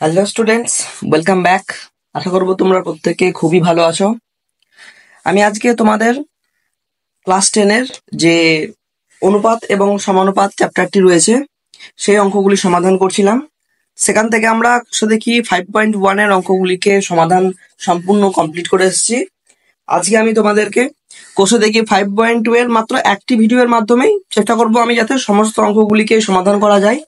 Hello students, welcome back. আশা করবো তোমরা প্রত্যেকে খুবই ভালো আছো। আমি আজকে তোমাদের ক্লাস 10-এর যে অনুপাত এবং সমানুপাত চ্যাপ্টারটি রয়েছে সেই অঙ্কগুলি সমাধান করছিলাম। সেখান থেকে আমরা দেখি 5.1-এর অঙ্কগুলিকে সমাধান সম্পূর্ণ কমপ্লিট করে এসেছি। আজকে আমি তোমাদেরকে কোষে দেখি 5.2 এর মাত্র একটি ভিডিওর মাধ্যমেই চেষ্টা করব আমি যাতে সমস্ত অঙ্কগুলিকে সমাধান করা যায়।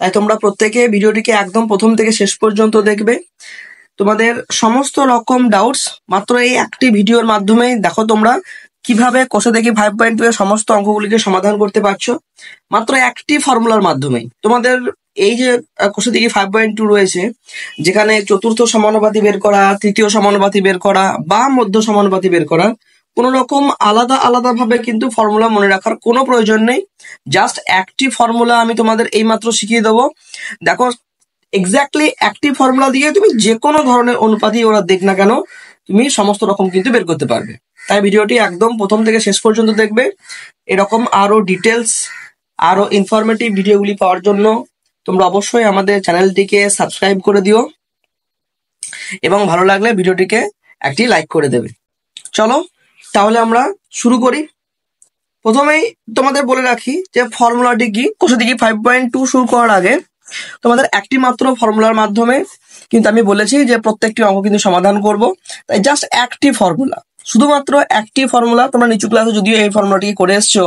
তাই তোমরা প্রত্যেকে ভিডিওটিকে একদম প্রথম থেকে শেষ পর্যন্ত দেখবে। তোমাদের সমস্ত রকম ডাউটস মাত্র এই একটি ভিডিওর মাধ্যমেই দেখো তোমরা কিভাবে কোষে দেখি 5.2 এর সমস্ত অঙ্কগুলিকে সমাধান করতে পারছো মাত্র একটি ফর্মুলার মাধ্যমেই। তোমাদের এই যে কোষে দেখি 5.2 রয়েছে, যেখানে চতুর্থ সমানুপাতি বের করা, তৃতীয় সমানুপাতি বের করা বা মধ্য সমানুপাতি বের করা, কোনো রকম আলাদা আলাদা ভাবে কিন্তু ফর্মুলা মনে রাখার কোনো প্রয়োজন নেই। জাস্ট একটি ফর্মুলা আমি তোমাদের এইমাত্র শিখিয়ে দেবো। দেখো, এক্স্যাক্টলি একটি ফর্মুলা দিয়ে তুমি যে কোনো ধরনের অনুপাতই ওরা দেখ না কেন তুমি সমস্ত রকম কিন্তু বের করতে পারবে। তাই ভিডিওটি একদম প্রথম থেকে শেষ পর্যন্ত দেখবে। এরকম আরো ডিটেলস, আরো ইনফরমেটিভ ভিডিওগুলি পাওয়ার জন্য তোমরা অবশ্যই আমাদের চ্যানেলটিকে সাবস্ক্রাইব করে দিও এবং ভালো লাগলে ভিডিওটিকে একটি লাইক করে দেবে। চলো তাহলে আমরা শুরু করি। প্রথমেই তোমাদের বলে রাখি যে ফর্মুলাটি কি। কোষে দেখি 5.2 শুরু করার আগে তোমাদের একটি মাত্র ফর্মুলার মাধ্যমে কিন্তু আমি বলেছি যে প্রত্যেকটি অঙ্ক কিন্তু সমাধান করব। তাই জাস্ট একটি ফর্মুলা, শুধুমাত্র একটি ফর্মুলা। তোমরা নিচু ক্লাসে যদিও এই ফর্মুলাটি করে এসছো,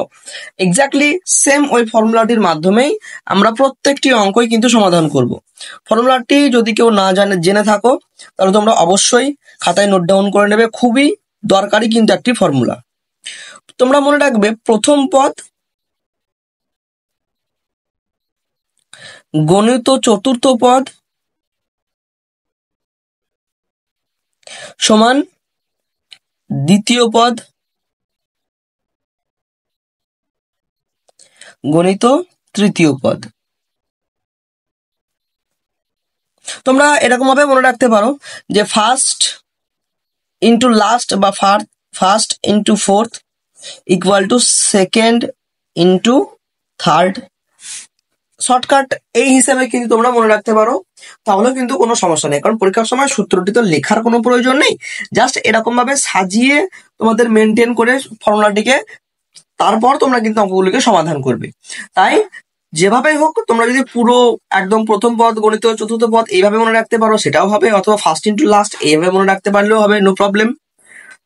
এক্স্যাক্টলি সেম ওই ফর্মুলাটির মাধ্যমেই আমরা প্রত্যেকটি অঙ্কই কিন্তু সমাধান করব। ফর্মুলাটি যদি কেউ না জেনে থাকো তাহলে তোমরা অবশ্যই খাতায় নোট ডাউন করে নেবে। খুবই দরকারি কিন্তু একটি ফর্মুলা। তোমরা মনে রাখবে প্রথম পদ গণিত চতুর্থ পদ সমান দ্বিতীয় পদ গণিত তৃতীয় পদ। তোমরা এরকম ভাবে মনে রাখতে পারো যে ফার্স্ট ইন্টু লাস্ট বা first into fourth equal to second into third. Shortcut এই হিসাবে কিন্তু তোমরা মনে রাখতে পারো, তাহলেও কিন্তু কোনো সমস্যা নেই। কারণ পরীক্ষার সময় সূত্রটি তো লেখার কোনো প্রয়োজন নেই, জাস্ট এরকম ভাবে সাজিয়ে তোমাদের মেনটেন করে ফর্মুলাটিকে তারপর তোমরা কিন্তু অঙ্কগুলিকে সমাধান করবে। তাই যেভাবে হোক তোমরা যদি পুরো একদম প্রথম পদ গণিত চতুর্থ পদ এইভাবে মনে রাখতে পারো সেটাও হবে, অথবা ফার্স্ট ইন্টু লাস্ট এইভাবে মনে রাখতে পারলেও হবে, নো প্রবলেম।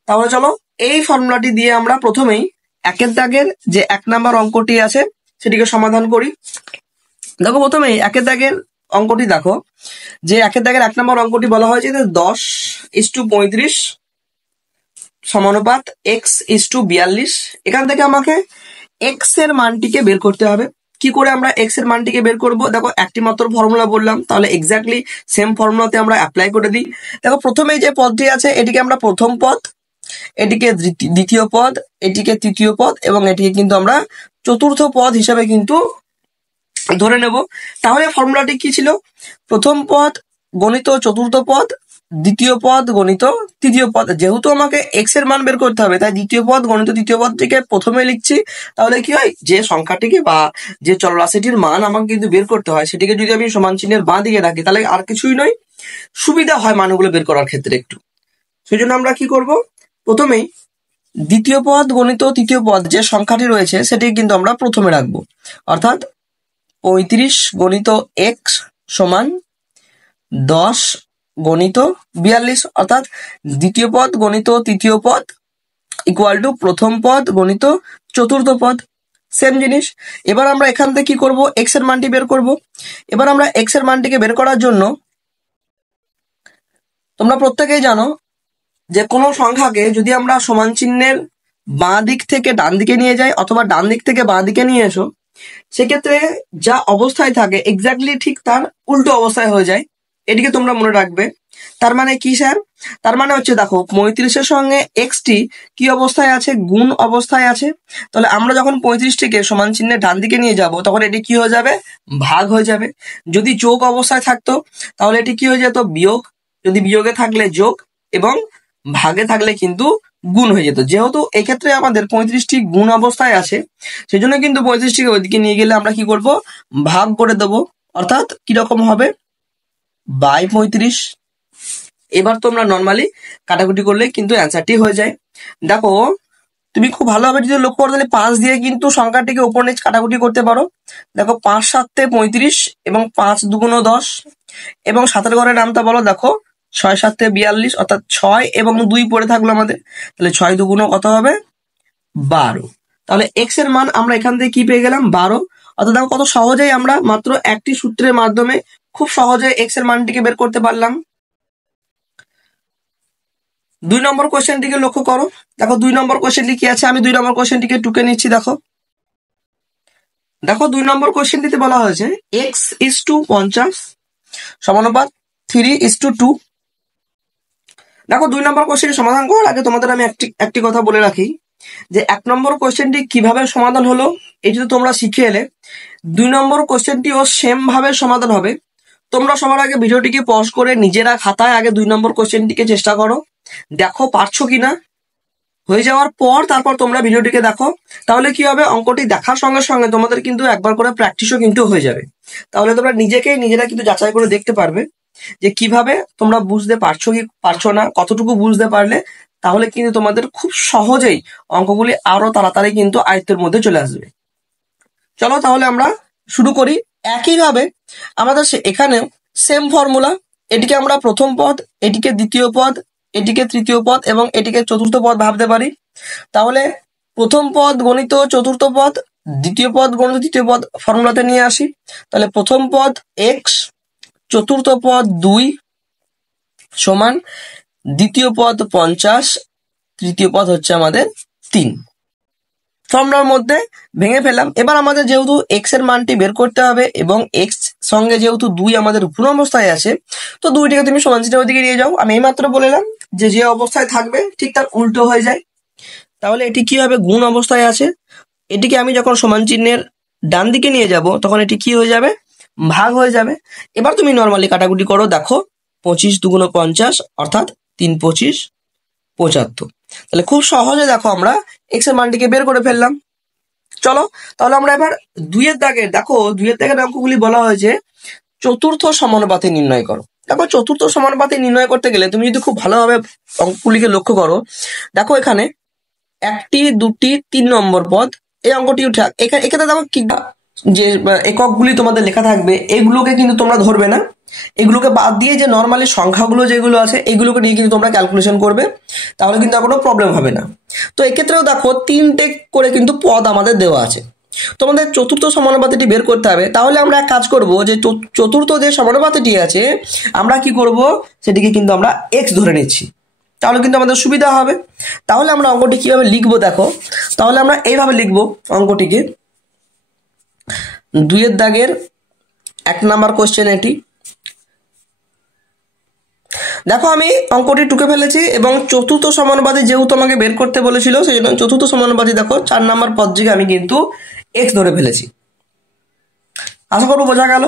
তাহলে চলো এই ফর্মুলাটি দিয়ে আমরা প্রথমেই একের দাগের যে 1 নাম্বার অঙ্কটি আছে সেটিকে সমাধান করি। দেখো প্রথমেই একের দাগের অঙ্কটি দেখো, যে একের দাগের 1 নাম্বার অঙ্কটি বলা হয়েছে যে 10:35 সমানুপাত x:42। এখান থেকে আমাকে x এর মানটিকে বের করতে হবে। কি করে আমরা x এর মানটিকে বের করব? দেখো একটি মাত্র ফর্মুলা বললাম, তাহলে এক্স্যাক্টলি সেম ফর্মুলাতে আমরা অ্যাপ্লাই করে দিই। দেখো প্রথমেই যে পদটি আছে এটিকে আমরা প্রথম পদ, এটিকে দ্বিতীয় পদ, এটিকে তৃতীয় পদ এবং এটিকে কিন্তু আমরা চতুর্থ পদ হিসাবে কিন্তু ধরে নেব। তাহলে ফর্মুলাটি কি ছিল? প্রথম পদ গণিত চতুর্থ পদ, দ্বিতীয় পদ গণিত তৃতীয় পদ। যেহেতু আমাকে x এর মান বের করতে হবে তাই দ্বিতীয় পদ গণিত তৃতীয় পদটিকে প্রথমে লিখছি। তাহলে কি হয়, যে সংখ্যাটিকে বা যে চলরাশিটির মান আমাকে কিন্তু বের করতে হয় সেটিকে যদি আমি সমান চিহ্নের বাঁ দিকে রাখি তাহলে আর কিছুই নয়, সুবিধা হয় মানগুলো বের করার ক্ষেত্রে একটু। সেই জন্য আমরা কি করব, প্রথমেই দ্বিতীয় পদ গণিত তৃতীয় পদ যে সংখ্যাটি রয়েছে সেটি কিন্তু আমরা প্রথমে রাখবো। অর্থাৎ 35 গণিত x সমান 10 গণিত 42। অর্থাৎ দ্বিতীয় পদ গণিত তৃতীয় পদ ইকুয়াল টু প্রথম পদ গণিত চতুর্থ পদ, সেম জিনিস। এবার আমরা এখান থেকে কি করব, x এর মানটি বের করব। এবার আমরা x এর মানটিকে বের করার জন্য তোমরা প্রত্যেকেই জানো যে কোনো সংখ্যাকে যদি আমরা সমান চিহ্নের বাঁ দিক থেকে ডান দিকে নিয়ে যাই অথবা ডান দিক থেকে বাঁ দিকে নিয়ে এসো, সেক্ষেত্রে যা অবস্থায় থাকে এক্স্যাক্টলি ঠিক তার উল্টো অবস্থায় হয়ে যায়। এটিকে তোমরা মনে রাখবে। তার মানে কি স্যার? তার মানে হচ্ছে দেখো 35-এর সঙ্গে x-টি কি অবস্থায় আছে? গুণ অবস্থায় আছে। তাহলে আমরা যখন 35-টিকে সমান চিহ্নের ডান দিকে নিয়ে যাব তখন এটি কি হয়ে যাবে? ভাগ হয়ে যাবে। যদি যোগ অবস্থায় থাকতো তাহলে এটি কি হয়ে যেত? বিয়োগ। যদি বিয়োগে থাকলে যোগ এবং ভাগে থাকলে কিন্তু গুণ হয়ে যেত। যেহেতু এক্ষেত্রে আমাদের 35টি গুণ অবস্থায় আছে সেজন্য কিন্তু 35টিকে ওইদিকে নিয়ে গেলে আমরা কি করব? ভাগ করে দেবো। অর্থাৎ কিরকম হবে? বাই 35। এবার তোমরা নর্মালি কাটাকুটি করলে কিন্তু অ্যান্সারটি হয়ে যায়। দেখো তুমি খুব ভালোভাবে যদি লক্ষ্য করো তাহলে 5 দিয়ে কিন্তু সংখ্যাটিকে ওপর নিচ কাটাকুটি করতে পারো। দেখো 5 7 35 এবং 5 2 10 এবং 7 ঘরের নামটা বলো। দেখো 6 7 42 অর্থাৎ 6 এবং 2 পড়ে থাকলো আমাদের, তাহলে 6 2 কত হবে 12। তাহলে এক্স এর মান আমরা এখান থেকে কি পেয়ে গেলাম 12। অর্থাৎ দেখো কত সহজেই আমরা মাত্র একটি সূত্রের মাধ্যমে খুব সহজে এক্স এর মানটিকে বের করতে পারলাম। 2 নম্বর কোশ্চেনটিকে লক্ষ্য করো। দেখো 2 নম্বর কোশ্চেনটি কি আছে, আমি 2 নম্বর কোশ্চেনটিকে টুকে নিচ্ছি। দেখো 2 নম্বর কোশ্চেনটিতে বলা হয়েছে x:50 সমানুপাত 3:2। দেখো 2 নম্বর কোশ্চেনটি সমাধান করার আগে তোমাদের আমি একটি কথা বলে রাখি যে 1 নম্বর কোশ্চেনটি কিভাবে সমাধান হলো এটি তো তোমরা শিখে এলে। 2 নম্বর কোশ্চেনটিও সেম ভাবে সমাধান হবে। তোমরা সবার আগে ভিডিওটিকে পজ করে নিজেরা খাতায় আগে 2 নম্বর কোশ্চেনটিকে চেষ্টা করো, দেখো পারছো কিনা। হয়ে যাওয়ার পর তারপর তোমরা ভিডিওটিকে দেখো, তাহলে কি হবে অঙ্কটি দেখার সঙ্গে সঙ্গে তোমাদের কিন্তু একবার করে প্র্যাকটিসও কিন্তু হয়ে যাবে। তাহলে তোমরা নিজেরা কিন্তু যাচাই করে দেখতে পারবে যে কিভাবে তোমরা বুঝতে পারছো কি পারছো না, কতটুকু বুঝতে পারলে তাহলে কিন্তু তোমাদের খুব সহজেই অঙ্কগুলি আরো তাড়াতাড়ি কিন্তু আয়ত্তের মধ্যে চলে আসবে। চলো তাহলে আমরা শুরু করি। একইভাবে আমাদের এখানে সেম ফর্মুলা, এটিকে আমরা প্রথম পদ, এটিকে দ্বিতীয় পদ, এটিকে তৃতীয় পদ এবং এটিকে চতুর্থ পদ ভাবতে পারি। তাহলে প্রথম পদ গণিত চতুর্থ পদ, দ্বিতীয় পদ গণিত তৃতীয় পদ ফর্মুলাতে নিয়ে আসি। তাহলে প্রথম পদ x, চতুর্থ পদ 2 সমান দ্বিতীয় পদ 50, তৃতীয় পদ হচ্ছে আমাদের 3। ফর্মুলার মধ্যে ভেঙে ফেললাম। এবার আমাদের যেহেতু x এর মানটি বের করতে হবে এবং x সঙ্গে যেহেতু 2 আমাদের গুণ অবস্থায় আছে, তো 2টিকে তুমি সমান চিহ্নের ওদিকে নিয়ে যাও। আমি এইমাত্র বললাম যে অবস্থায় থাকবে ঠিক তার উল্টো হয়ে যায়। তাহলে এটি কি হবে, গুণ অবস্থায় আছে, এটিকে আমি যখন সমান চিহ্নের ডান দিকে নিয়ে যাব তখন এটি কি হয়ে যাবে, ভাগ হয়ে যাবে। এবার তুমি নর্মালি কাটাকুটি করো। দেখো 25 2 50 অর্থাৎ 3 25 75। তাহলে খুব সহজে দেখো আমরা এক্স এর মানটিকে বের করে ফেললাম। চলো তাহলে আমরা এবার 2 এর দাগের, দেখো 2 এর দাগের অঙ্কগুলি বলা হয়েছে চতুর্থ সমানুপাতে নির্ণয় করো। দেখো চতুর্থ সমানুপাতে নির্ণয় করতে গেলে তুমি যদি খুব ভালোভাবে অঙ্কগুলিকে লক্ষ্য করো, দেখো এখানে 1টি 2টি 3 নম্বর পদ, এই অঙ্কটি উঠে এখানে দেখো কি যে এককগুলি তোমাদের লেখা থাকবে এগুলোকে কিন্তু তোমরা ধরবে না, এগুলোকে বাদ দিয়ে যে নর্মালি সংখ্যাগুলো যেগুলো আছে এগুলোকে নিয়ে কিন্তু তোমরা ক্যালকুলেশন করবে, তাহলে কিন্তু কোনো প্রবলেম হবে না। তো এক্ষেত্রেও দেখো 3টে করে কিন্তু পদ আমাদের দেওয়া আছে, তোমাদের চতুর্থ সমানুপাতিটি বের করতে হবে। তাহলে আমরা এক কাজ করব যে চতুর্থ যে সমানুপাতিটি আছে আমরা কি করব, সেটিকে কিন্তু আমরা x ধরে নিচ্ছি, তাহলে কিন্তু আমাদের সুবিধা হবে। তাহলে আমরা অঙ্কটি কিভাবে লিখবো দেখো, তাহলে আমরা এইভাবে লিখবো অঙ্কটিকে। 2 এর দাগের 1 নাম্বার কোশ্চেন এটি। দেখো আমি অঙ্কটি টুকে ফেলেছি এবং চতুর্থ সমানুপাতি যেহেতু আমাকে বের করতে বলেছিল সেই জন্য চতুর্থ সমানুপাতি দেখো 4 নাম্বার পদটিকে আমি কিন্তু x ধরে ফেলেছি। আশা করবো বোঝা গেল।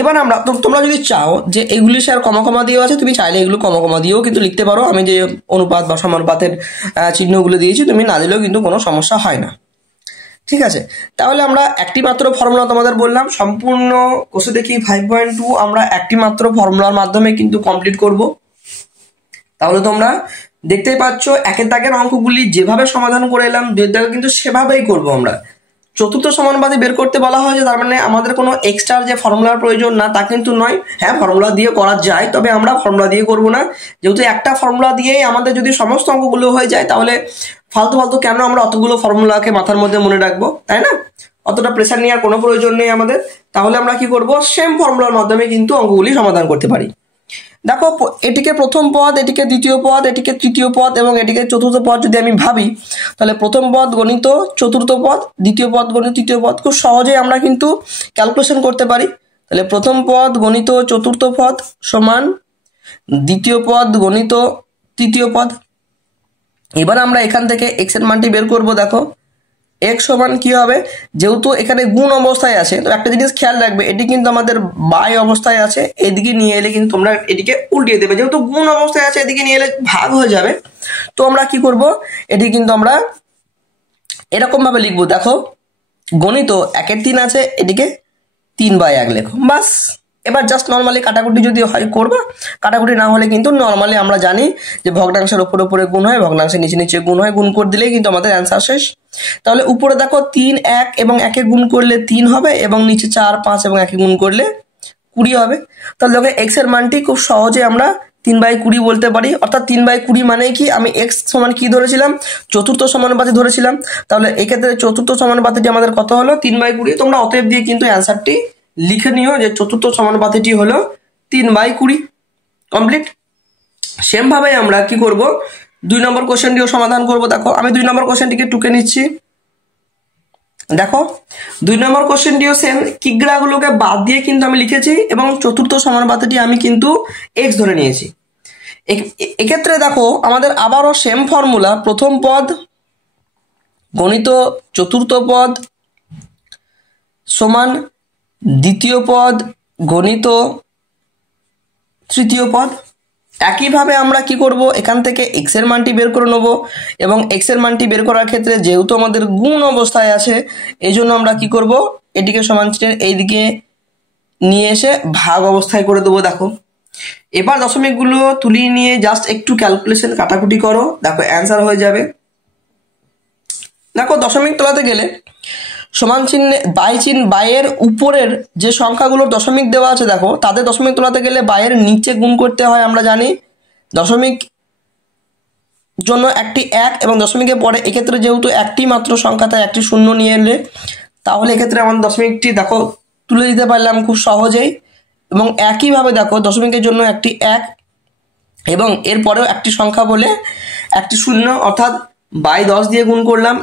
এবার আমরা তোমরা যদি চাও যে এগুলি সে আর কমা দিয়েও আছে, তুমি চাইলে এগুলো কমা দিয়েও কিন্তু লিখতে পারো। আমি যে অনুপাত বা সমানুপাতের চিহ্নগুলো দিয়েছি তুমি না দিলেও কিন্তু কোনো সমস্যা হয় না, ঠিক আছে। তাহলে আমরা একটি মাত্র ফর্মুলা তোমাদের বললাম, সম্পূর্ণ কোর্সে দেখি 5.2 আমরা একটি মাত্র ফর্মুলার মাধ্যমে কিন্তু কমপ্লিট করব। তাহলে তোমরা দেখতেই পাচ্ছ একের দাগের অঙ্কগুলি যেভাবে সমাধান করে এলাম 2 এর দাগে কিন্তু সেভাবেই করব আমরা। চতুর্থ সমানুপাতি বের করতে বলা হয়েছে, তার মানে আমাদের কোনো এক্সট্রা যে ফর্মুলার প্রয়োজন না তা কিন্তু নয়। হ্যাঁ ফর্মুলা দিয়ে করা যায়, তবে আমরা ফর্মুলা দিয়ে করব না, যেহেতু একটা ফর্মুলা দিয়েই আমাদের যদি সমস্ত অঙ্কগুলো হয়ে যায় তাহলে ফালতু কেন আমরা অতগুলো ফর্মুলাকে মাথার মধ্যে মনে রাখবো, তাই না? অতটা প্রেসার নেওয়ার কোনো প্রয়োজন নেই আমাদের। তাহলে আমরা কি করব, সেম ফর্মুলার মাধ্যমে কিন্তু অঙ্কগুলি সমাধান করতে পারি। দেখো এটিকে প্রথম পদ, এটিকে দ্বিতীয় পদ, এটিকে তৃতীয় পদ এবং এটিকে চতুর্থ পদ যদি আমি ভাবি, তাহলে প্রথম পদ গণিত চতুর্থ পদ, দ্বিতীয় পদ গণিত তৃতীয় পদ, খুব সহজেই আমরা কিন্তু ক্যালকুলেশন করতে পারি। তাহলে প্রথম পদ গণিত চতুর্থ পদ সমান দ্বিতীয় পদ গণিত তৃতীয় পদ। এবার আমরা এখান থেকে x এর মানটি বের করব। দেখো x সমান কি হবে, যেহেতু এখানে গুণ অবস্থায় আছে তো একটা জিনিস খেয়াল রাখবে, এটি কিন্তু আমাদের বাই অবস্থায় আছে, এদিকে নিয়ে এলে কিন্তু তোমরা এটিকে উল্টিয়ে দেবে, যেহেতু গুণ অবস্থায় আছে এদিকে নিয়ে এলে ভাগ হয়ে যাবে। তো আমরা কি করব, এটি কিন্তু আমরা এরকম ভাবে লিখবো। দেখো গণিত 1 এর 3 আছে, এটিকে 3/1 লেখো, বাস এবার জাস্ট নর্মালি কাটাকুটি যদি হয় করবা, কাটাকুটি না হলে কিন্তু নর্মালি আমরা জানি যে ভগ্নাংশের উপরে উপরে গুণ হয়, ভগ্নাংশের নিচে নিচে গুণ হয়, গুণ করে দিলেই কিন্তু আমাদের অ্যান্সার শেষ। তাহলে উপরে দেখো 3 1 এবং 1 গুণ করলে 3 হবে, এবং নিচে 4 5 এবং 1 গুণ করলে 20 হবে। তাহলে দেখো এক্স এর মানটি খুব সহজে আমরা 3/20 বলতে পারি। অর্থাৎ 3/20 মানে কি, আমি এক্স সমান কি ধরেছিলাম, চতুর্থ সমানুপাতি ধরেছিলাম। তাহলে এক্ষেত্রে চতুর্থ সমানুপাতিটি আমাদের কত হলো, 3/20। তোমরা অতএব দিয়ে কিন্তু অ্যান্সারটি লিখে নিও যে চতুর্থ সমানুপাতিটি হলো 3/20। কমপ্লিট। সেম ভাবে আমরা কি করব, 2 নম্বর কোশ্চেনটিও সমাধান করব। দেখো আমি 2 নম্বর কোশ্চেনটিকে টুকে নিচ্ছি। দেখো 2 নম্বর কোশ্চেনটিও সেম, কিগ্রাগুলোকে বাদ দিয়ে কিন্তু আমি লিখেছি এবং চতুর্থ সমানুপাতিটি আমি কিন্তু এক্স ধরে নিয়েছি। এক্ষেত্রে দেখো আমাদের আবারও সেম ফর্মুলা, প্রথম পদ গণিত চতুর্থ পদ সমান দ্বিতীয় পদ গণিত তৃতীয় পদ। একইভাবে আমরা কি করব, এখান থেকে এক্স এর মানটি বের করে নেব, এবং এক্স এর মানটি বের করার ক্ষেত্রে যেহেতু আমাদের গুণ অবস্থায় আছে, এই জন্য আমরা কি করব, এটিকে সমান চিহ্নের এইদিকে নিয়ে এসে ভাগ অবস্থায় করে দেবো। দেখো এবার দশমিকগুলো তুলিয়ে নিয়ে জাস্ট একটু ক্যালকুলেশন কাটাকুটি করো, দেখো অ্যান্সার হয়ে যাবে। দেখো দশমিক তোলাতে গেলে সমান চিহ্নে বাইয়ের উপরের যে সংখ্যাগুলোর দশমিক দেওয়া আছে, দেখো তাদের দশমিক তোলাতে গেলে বাইয়ের নিচে গুণ করতে হয়। আমরা জানি দশমিক জন্য একটি 1 এবং দশমিকের পরে এক্ষেত্রে যেহেতু একটি মাত্র সংখ্যা, তাই একটি শূন্য নিয়ে এলে তাহলে এক্ষেত্রে আমাদের দশমিকটি দেখো তুলে দিতে পারলাম খুব সহজেই। এবং একইভাবে দেখো দশমিকের জন্য একটি 1 এবং এরপরেও একটি সংখ্যা বলে একটি শূন্য, অর্থাৎ 10 দিয়ে গুণ করলাম।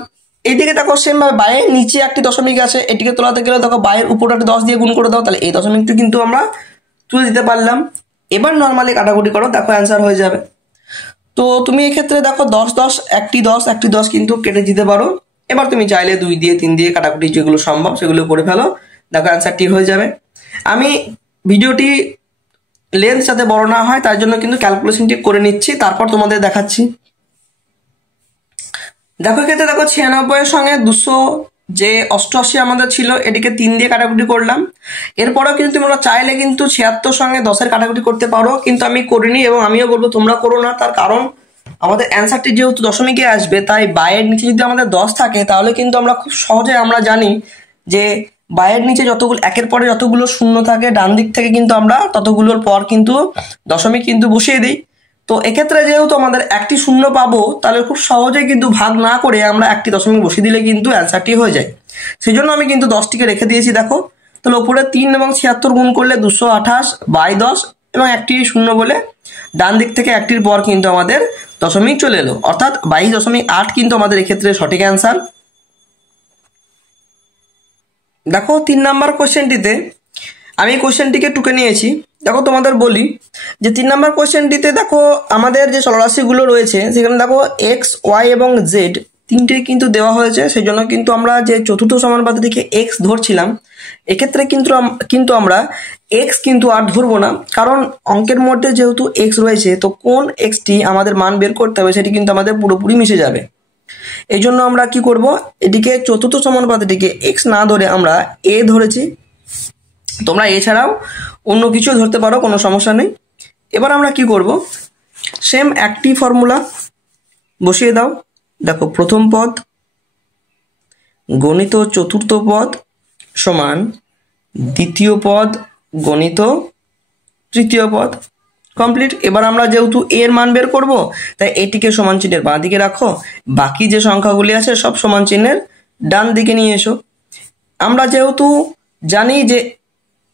এইদিকে দেখো সেম ভাবে বাইয়ের নিচে একটি দশমিক আছে, এটিকে তোলাতে গেলে দেখো বাইয়ের উপরে একটা 10 দিয়ে গুণ করে দাও, তাহলে এই দশমিকটি কিন্তু আমরা তুলে দিতে পারলাম। এবার নর্মালি কাটাকুটি করো, দেখো অ্যান্সার হয়ে যাবে। তো তুমি এক্ষেত্রে দেখো 10 10 একটি 10 কিন্তু কেটে দিতে পারো। এবার তুমি চাইলে 2 দিয়ে 3 দিয়ে কাটাকুটি যেগুলো সম্ভব সেগুলো করে ফেলো, দেখো অ্যান্সারটি হয়ে যাবে। আমি ভিডিওটি লেন্থ যাতে বড় না হয় তার জন্য কিন্তু ক্যালকুলেশনটি করে নিচ্ছি, তারপর তোমাদের দেখাচ্ছি। দেখো এক্ষেত্রে দেখো 96 এর সঙ্গে 200 যে 88 আমাদের ছিল, এটিকে 3 দিয়ে কাটাকুটি করলাম। এরপরেও কিন্তু তোমরা চাইলে কিন্তু 76 সঙ্গে 10 কাটাকুটি করতে পারো, কিন্তু আমি করিনি এবং আমিও বলবো তোমরা করো না। তার কারণ আমাদের অ্যান্সারটি যেহেতু দশমিকে আসবে, তাই বাইয়ের নিচে যদি আমাদের 10 থাকে তাহলে কিন্তু আমরা খুব সহজে আমরা জানি যে বাইয়ের নিচে যতগুলো একের পরে যতগুলো শূন্য থাকে ডান দিক থেকে কিন্তু আমরা ততগুলোর পর কিন্তু দশমিক কিন্তু বসিয়ে দিই। তো এক্ষেত্রে যেহেতু আমাদের একটি শূন্য পাবো, তাহলে খুব সহজে কিন্তু ভাগ না করে আমরা একটি দশমিক বসিয়ে দিলে কিন্তু অ্যান্সারটি হয়ে যায়। সেই জন্য আমি কিন্তু 10টিকে রেখে দিয়েছি। দেখো তাহলে উপরে 3 এবং 76 গুণ করলে 228 বাই 10 এবং একটি শূন্য বলে ডান দিক থেকে একটির পর কিন্তু আমাদের দশমিক চলে এলো, অর্থাৎ 22.8 কিন্তু আমাদের এক্ষেত্রে সঠিক অ্যান্সার। দেখো 3 নাম্বার কোশ্চেনটিতে আমি কোশ্চেনটিকে টুকে নিয়েছি। দেখো তোমাদের বলি যে 3 নাম্বার কোশ্চেনটিতে দেখো আমাদের যে চলরাশিগুলো রয়েছে সেখানে দেখো এক্স ওয়াই এবং জেড তিনটে কিন্তু দেওয়া হয়েছে। সেই জন্য কিন্তু আমরা যে চতুর্থ সমানুপাতিটিকে এক্স ধরছিলাম, এক্ষেত্রে কিন্তু আমরা এক্স কিন্তু আর ধরবো না, কারণ অঙ্কের মধ্যে যেহেতু এক্স রয়েছে, তো কোন এক্সটি আমাদের মান বের করতে হবে সেটি কিন্তু আমাদের পুরোপুরি মিশে যাবে। এই জন্য আমরা কি করব, এটিকে চতুর্থ সমানুপাতিটিকে এক্স না ধরে আমরা এ ধরেছি। তোমরা এছাড়াও অন্য কিছু ধরতে পারো, কোনো সমস্যা নেই। এবার আমরা কি করব, সেম একটি ফর্মুলা বসিয়ে দাও। দেখো প্রথম পদ গণিত চতুর্থ পদ সমান দ্বিতীয় পদ গণিত তৃতীয় পদ। কমপ্লিট। এবার আমরা যেহেতু এর মান বের করব, তাই এটিকে সমান চিহ্নের বাঁ দিকে রাখো, বাকি যে সংখ্যাগুলি আছে সব সমান চিহ্নের ডান দিকে নিয়ে এসো। আমরা যেহেতু জানি যে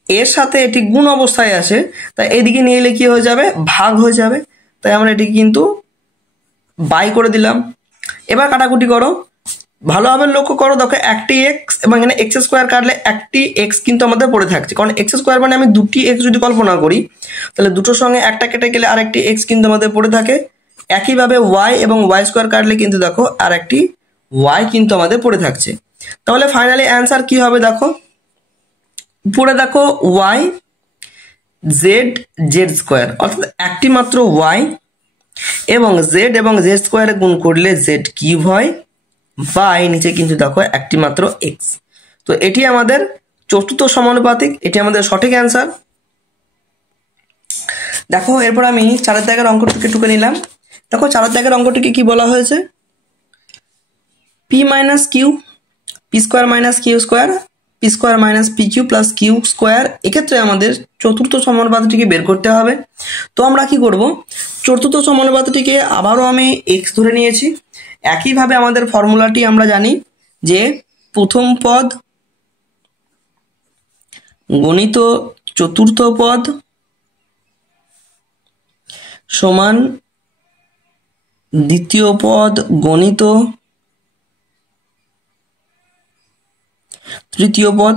এর সাথে এটি গুণ অবস্থায় আছে, তাই এদিকে নিয়ে এলে কি হয়ে যাবে, ভাগ হয়ে যাবে। তাই আমরা এটি কিন্তু বাই করে দিলাম। এবার কাটাকুটি করো, ভালোভাবে লক্ষ্য করো। দেখো একটি এক্স এবং এখানে এক্স স্কোয়ার কাটলে একটি এক্স কিন্তু আমাদের পড়ে থাকছে, কারণ এক্স স্কোয়ার মানে আমি দুটি এক্স যদি কল্পনা করি, তাহলে দুটোর সঙ্গে একটা কেটে গেলে আর একটি এক্স কিন্তু আমাদের পড়ে থাকে। একইভাবে ওয়াই এবং ওয়াই স্কোয়ার কাটলে কিন্তু দেখো আর একটি ওয়াই কিন্তু আমাদের পড়ে থাকছে। তাহলে ফাইনালি অ্যান্সার কি হবে, দেখো উপরে দেখো ওয়াই জেড জেড স্কোয়ার, অর্থাৎ একটি মাত্র ওয়াই এবং জেড স্কোয়ারে গুণ করলে জেড কিউব হয়, বাই নিচে কিন্তু দেখো একটি মাত্র এক্স। তো এটি আমাদের চতুর্থ সমানুপাতিক, এটি আমাদের সঠিক অ্যান্সার। দেখো এরপর আমি 4 দাগের অঙ্কটিকে টুকে নিলাম। দেখো 4 দাগের অঙ্কটিকে কি বলা হয়েছে, P minus Q, P square minus Q square, P square minus P Q plus Q square. এক্ষেত্রে আমাদের চতুর্থ সমানুপাতটিকে বের করতে হবে। তো আমরা কি করব, চতুর্থ সমানুপাতটিকে আবারও আমি এক্স ধরে নিয়েছি। একইভাবে আমাদের ফর্মুলাটি আমরা জানি যে প্রথম পদ গণিত চতুর্থ পদ সমান দ্বিতীয় পদ গণিত তৃতীয় পদ।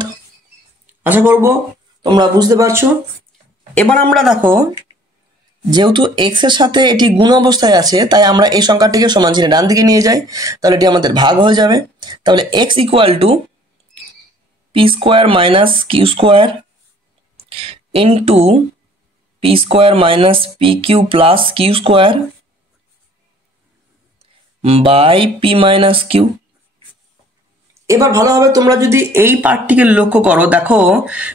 আশা করব তোমরা বুঝতে পারছো। এবার আমরা দেখো, যেহেতু এক্স এর সাথে এটি গুণ অবস্থায় আছে, তাই আমরা এই সংখ্যাটিকে সমান চিহ্নে ডান দিকে নিয়ে যাই, তাহলে এটি আমাদের ভাগ হয়ে যাবে। তাহলে X equal to P square minus Q square into P square minus P Q plus Q square by P minus Q. এবার ভালোভাবে তোমরা যদি এই পার্টটিকে লক্ষ্য করো, দেখো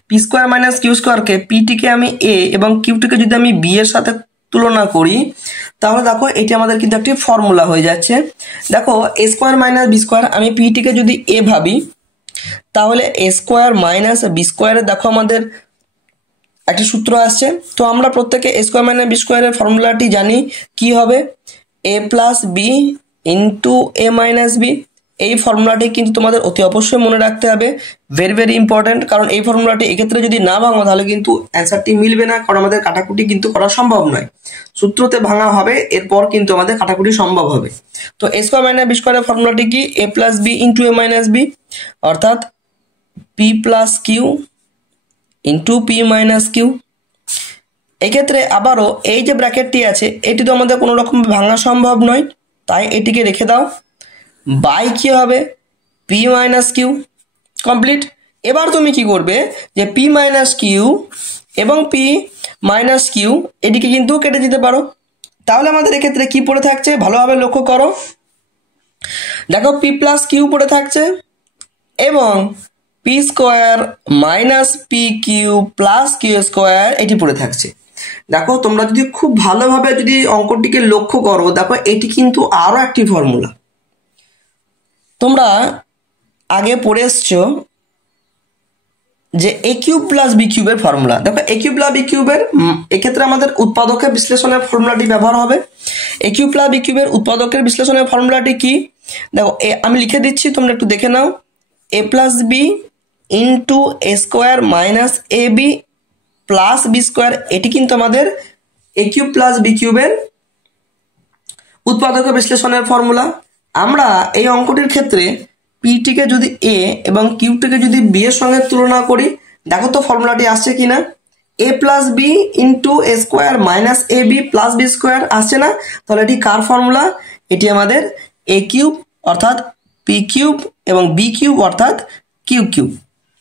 পি স্কোয়ার মাইনাস কিউ স্কোয়ারকে, পিটিকে আমি এ এবং কিউটিকে যদি আমি বি এর সাথে তুলনা করি, তাহলে দেখো এটি আমাদের কিন্তু একটি ফর্মুলা হয়ে যাচ্ছে। দেখো A square minus B square, আমি পিটিকে যদি এ ভাবি, তাহলে এ স্কোয়ার মাইনাস বি স্কোয়ারে দেখো আমাদের একটি সূত্র আসছে। তো আমরা প্রত্যেকে এ স্কোয়ার মাইনাস বি স্কোয়ারের ফর্মুলাটি জানি, কি হবে, এ plus B into A minus B. এই ফর্মুলাটি কিন্তু তোমাদের অতি অবশ্যই মনে রাখতে হবে, ভেরি ভেরি ইম্পর্টেন্ট। কারণ এই ফর্মুলাটি এক্ষেত্রে যদি না ভাঙো তাহলে কিন্তু অ্যান্সারটি মিলবে না, কারণ আমাদের কাটাকুটি কিন্তু করা সম্ভব নয়। সূত্রতে ভাঙা হবে, এরপর কিন্তু আমাদের কাটাকুটি সম্ভব হবে। তো এ স্কোয়ার মাইনাস বি স্কোয়ারের ফর্মুলাটি কি, A plus B into A minus B, অর্থাৎ P plus Q into P minus Q. এক্ষেত্রে আবারও এই যে ব্র্যাকেটটি আছে, এটি তো আমাদের কোনো রকম ভাঙা সম্ভব নয়, তাই এটিকে রেখে দাও। বাই কি হবে, পি মাইনাস কিউ। কমপ্লিট। এবার তুমি কি করবে, যে পি মাইনাস কিউ এবং পি মাইনাস কিউ এটিকে কিন্তু কেটে দিতে পারো। তাহলে আমাদের এক্ষেত্রে কি পড়ে থাকছে, ভালোভাবে লক্ষ্য করো। দেখো পি প্লাস কিউ পড়ে থাকছে এবং P square minus P Q plus Q square এটি পড়ে থাকছে। দেখো তোমরা যদি খুব ভালোভাবে যদি অঙ্কটিকে লক্ষ্য করো, দেখো এটি কিন্তু আরো একটি ফর্মুলা। তোমরা আগে পড়ে এসছো যে এ কিউব প্লাস বি কিউবের ফর্মুলা। দেখো এ কিউব প্লাস বি কিউবের এক্ষেত্রে আমাদের উৎপাদকের বিশ্লেষণের ফর্মুলাটি ব্যবহার হবে। এ কিউব প্লাস বি কিউবের উৎপাদকের বিশ্লেষণের ফর্মুলাটি কি, দেখো আমি লিখে দিচ্ছি, তোমরা একটু দেখে নাও। এ plus B into A square minus A B plus B square, এটি কিন্তু আমাদের এ কিউব প্লাস বি কিউবের উৎপাদকের বিশ্লেষণের ফর্মুলা। আমরা এই অঙ্কটির ক্ষেত্রে পিটিকে যদি এ এবং কিউটিকে যদি বি এর সঙ্গে তুলনা করি, দেখো তো ফর্মুলাটি আসছে কিনা, এ plus B into A square minus A B plus B square আসছে না। তাহলে এটি কার ফর্মুলা, এটি আমাদের এ কিউব অর্থাৎ পি কিউব এবং বি কিউব অর্থাৎ কিউ কিউব,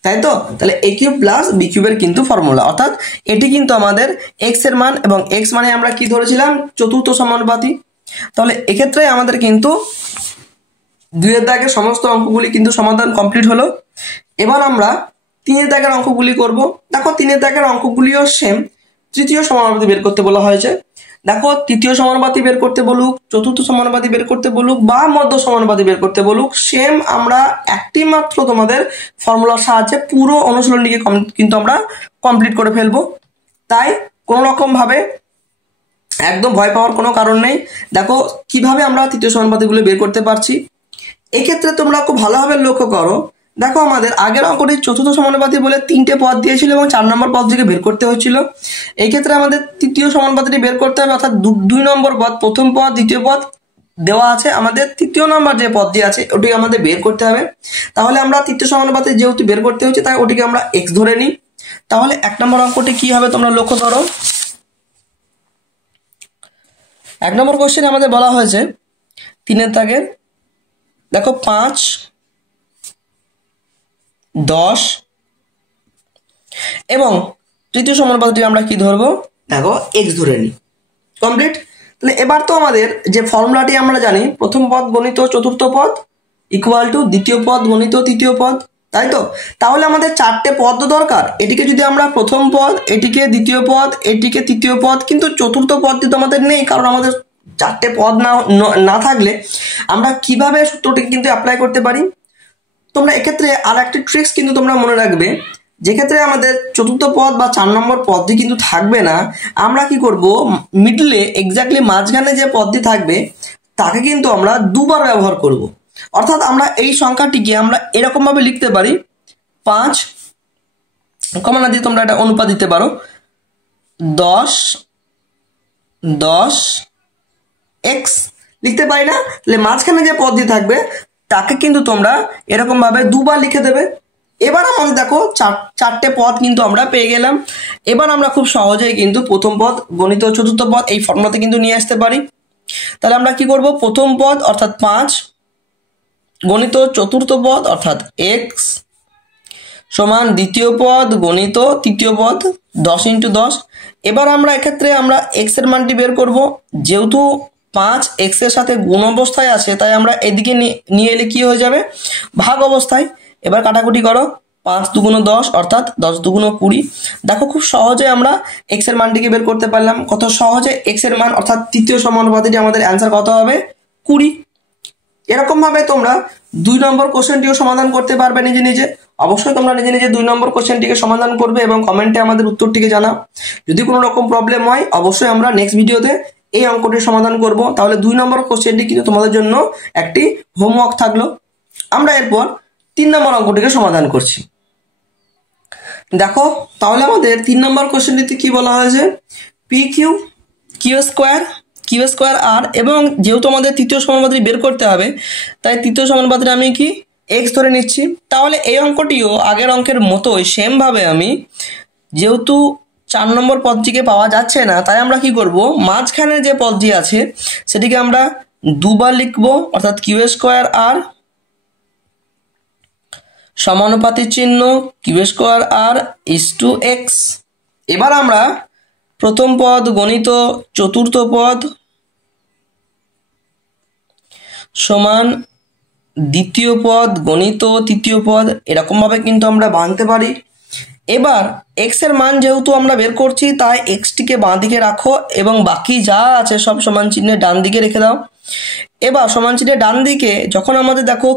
তাই তো। তাহলে এ কিউব প্লাস বি কিউবের কিন্তু ফর্মুলা, অর্থাৎ এটি কিন্তু আমাদের এক্স এর মান, এবং এক্স মানে আমরা কি ধরেছিলাম, চতুর্থ সমানুপাতি। তাহলে এক্ষেত্রে আমাদের কিন্তু 2 দাগের সমস্ত অঙ্কগুলি কিন্তু সমাধান কমপ্লিট হলো। এবার আমরা 3 দাগের অঙ্কগুলি করব। দেখো 3 দাগের অঙ্কগুলিও সেম, তৃতীয় সমানুপাতি বের করতে বলা হয়েছে। দেখো তৃতীয় সমানুপাতি বের করতে বলুক, চতুর্থ সমানুপাতি বের করতে বলুক বা মধ্য সমানুপাতি বের করতে বলুক, সেম আমরা একটি মাত্র তোমাদের ফর্মুলার সাহায্যে পুরো অনুশীলনীকে কিন্তু আমরা কমপ্লিট করে ফেলবো। তাই কোনো রকম ভাবে একদম ভয় পাওয়ার কোনো কারণ নেই। দেখো কিভাবে আমরা তৃতীয় সমানুপাতিগুলো বের করতে পারছি। এক্ষেত্রে তোমরা খুব ভালোভাবে লক্ষ্য করো, দেখো আমাদের আগের অঙ্কটি চতুর্থ সমানুপাতি বলে 3টে পদ দিয়েছিল এবং 4 নম্বর পদটিকে বের করতে হচ্ছিল। এই ক্ষেত্রে আমাদের তৃতীয় সমানুপাতিটি বের করতে হবে, অর্থাৎ 2 নম্বর পদ, প্রথম পদ দ্বিতীয় পদ দেওয়া আছে, আমাদের তৃতীয় নম্বর যে পদটি আছে ওটিকে আমাদের বের করতে হবে। তাহলে আমরা তৃতীয় সমানুপাতি যেহেতু বের করতে হচ্ছে, তাই ওটিকে আমরা এক্স ধরে নিই। তাহলে 1 নম্বর অঙ্কটি কি হবে তোমরা লক্ষ্য করো। 1 নম্বর কোশ্চেনে আমাদের বলা হয়েছে 3 দাগের, দেখো 5, 10 এবং তৃতীয় সমানুপাতিটি আমরা কি ধরবো, দেখো এক্স ধরে নিই। কমপ্লিট। তাহলে এবার তো আমাদের যে ফর্মুলাটি আমরা জানি, প্রথম পদ গণিত চতুর্থ পদ ইকুয়াল টু দ্বিতীয় পদ গণিত তৃতীয় পদ। তাই তো? তাহলে আমাদের চারটে পদ দরকার। এটিকে যদি আমরা প্রথম পদ, এটিকে দ্বিতীয় পদ, এটিকে তৃতীয় পদ, কিন্তু চতুর্থ পদটি তো আমাদের নেই, কারণ আমাদের চারটে পদ না থাকলে আমরা কিভাবে সূত্রটিকে কিন্তু অ্যাপ্লাই করতে পারি। তোমরা এক্ষেত্রে আর একটি ট্রিক্স কিন্তু তোমরা মনে রাখবে, যেক্ষেত্রে আমাদের চতুর্থ পদ বা 4 নম্বর পদটি কিন্তু থাকবে না, আমরা কি করব, মিডলে এক্স্যাক্টলি মাঝখানে যে পদটি থাকবে তাকে কিন্তু আমরা দুবার ব্যবহার করব। অর্থাৎ আমরা এই সংখ্যাটিকে আমরা এরকম ভাবে লিখতে পারি, 5 কমা দিয়ে তোমরা এটা অনুপাত দিতে পারো, 10 10 x লিখতে পারি না? তাহলে মাঝখানে যে পদটি থাকবে তাকে কিন্তু তোমরা এরকম ভাবে দুবার লিখে দেবে। এবার আমাদের দেখো চারটে পদ কিন্তু আমরা পেয়ে গেলাম। এবার আমরা খুব সহজেই কিন্তু প্রথম পদ গণিত চতুর্থ পদ এই ফর্মুলাতে কিন্তু নিয়ে আসতে পারি। তাহলে আমরা কি করব, প্রথম পদ অর্থাৎ 5 গণিত চতুর্থ পদ অর্থাৎ x সমান দ্বিতীয় পদ গণিত তৃতীয় পদ 10 × 10। এবার আমরা এক্ষেত্রে আমরা x এর মানটি বের করব। যেহেতু 5 x এর সাথে গুণ অবস্থায় আছে, তাই আমরা এদিকে নিয়ে এলে কি হয়ে যাবে, ভাগ অবস্থায়। এবার কাটাকুটি করো, 5 × 2 = 10 অর্থাৎ 10 × 2 = 20। দেখো খুব সহজে আমরা x এর মানটিকে বের করতে পারলাম। কত সহজে x এর মান অর্থাৎ তৃতীয় সমানুপাতিটি আমাদের অ্যান্সার কত হবে, 20। এরকম ভাবে তোমরা 2 নম্বর কোশ্চেনটিও সমাধান করতে পারবে নিজে নিজে। অবশ্যই তোমরা নিজে নিজে 2 নম্বর কোশ্চেনটিকে সমাধান করবে এবং কমেন্টে আমাদের উত্তরটিকে জানাও। যদি কোনো রকম প্রবলেম হয় অবশ্যই আমরা নেক্সট ভিডিওতে এই অঙ্কটির সমাধান করব। তাহলে 2 নম্বর কোশ্চেনটি কিন্তু তোমাদের জন্য একটি হোমওয়ার্ক থাকলো। আমরা এরপর 3 নম্বর অঙ্কটিকে সমাধান করছি। দেখো তাহলে আমাদের 3 নম্বর কোশ্চেনটিতে কি বলা হয়েছে, কিউ স্কোয়ার আর, এবং যেহেতু আমাদের তৃতীয় সমানুপাতি বের করতে হবে তাই তৃতীয় সমানুপাতিটা আমি কি x ধরে নিচ্ছি। তাহলে এই অঙ্কটিও আগের অঙ্কের মতোই সেম ভাবে আমি, যেহেতু 4 নম্বর পদটিকে পাওয়া যাচ্ছে না, তাই আমরা কি করব, মাঝখানে যে পদটি আছে সেটিকে আমরা দুবার লিখব, অর্থাৎ কিউ স্কোয়ার আর সমানুপাতির চিহ্ন কিউ স্কোয়ার আর = x। এবার আমরা প্রথম পদ গণিত চতুর্থ পদ সমান দ্বিতীয় পদ গণিত তৃতীয় পদ, এরকম ভাবে কিন্তু আমরা বাঁধতে পারি। এবার x এর মান যেহেতু আমরা বের করছি, তাই x টিকে বাঁ দিকে রাখো এবং বাকি যা আছে সব সমান চিহ্নের ডান দিকে রেখে দাও। এবার সমান চিহ্নের ডান দিকে যখন আমাদের দেখো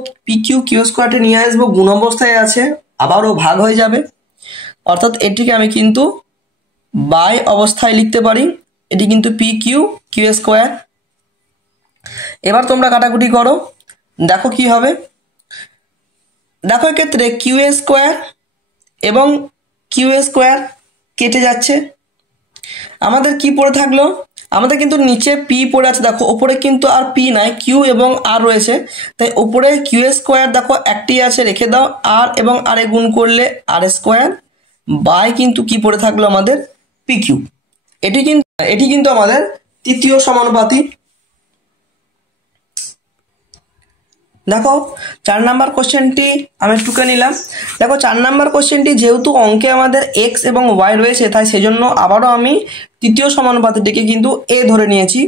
কিউ স্কোয়ারটি নিয়ে আসবো, গুণ অবস্থায় আছে, আবারও ভাগ হয়ে যাবে, অর্থাৎ এটিকে আমি কিন্তু বাই অবস্থায় লিখতে পারি। এটি কিন্তু কিউ স্কোয়ার। এবার তোমরা কাটাকুটি করো, দেখো কি হবে। দেখো এক্ষেত্রে কিউ স্কোয়ার এবং কিউ স্কোয়ার কেটে যাচ্ছে, আমাদের কি পড়ে থাকলো, আমাদের কিন্তু নিচে পি পড়ে আছে। দেখো ওপরে কিন্তু আর পি নাই, কিউ এবং আর রয়েছে, তাই ওপরে কিউ স্কোয়ার দেখো একটি আছে, রেখে দাও। আর এবং আর গুণ করলে আর স্কোয়ার বাই কিন্তু কি পড়ে থাকলো আমাদের পি কিউ। এটি কিন্তু আমাদের তৃতীয় সমানুপাতি। দেখো 4 নাম্বার কোশ্চেনটি আমি টুকে নিলাম। দেখো 4 নাম্বার কোশ্চেনটি যেহেতু অঙ্কে আমাদের x এবং y রয়েছে, তাই সেজন্য আবারও আমি তৃতীয় সমানুপাতিটিকে কিন্তু a ধরে নিয়েছি।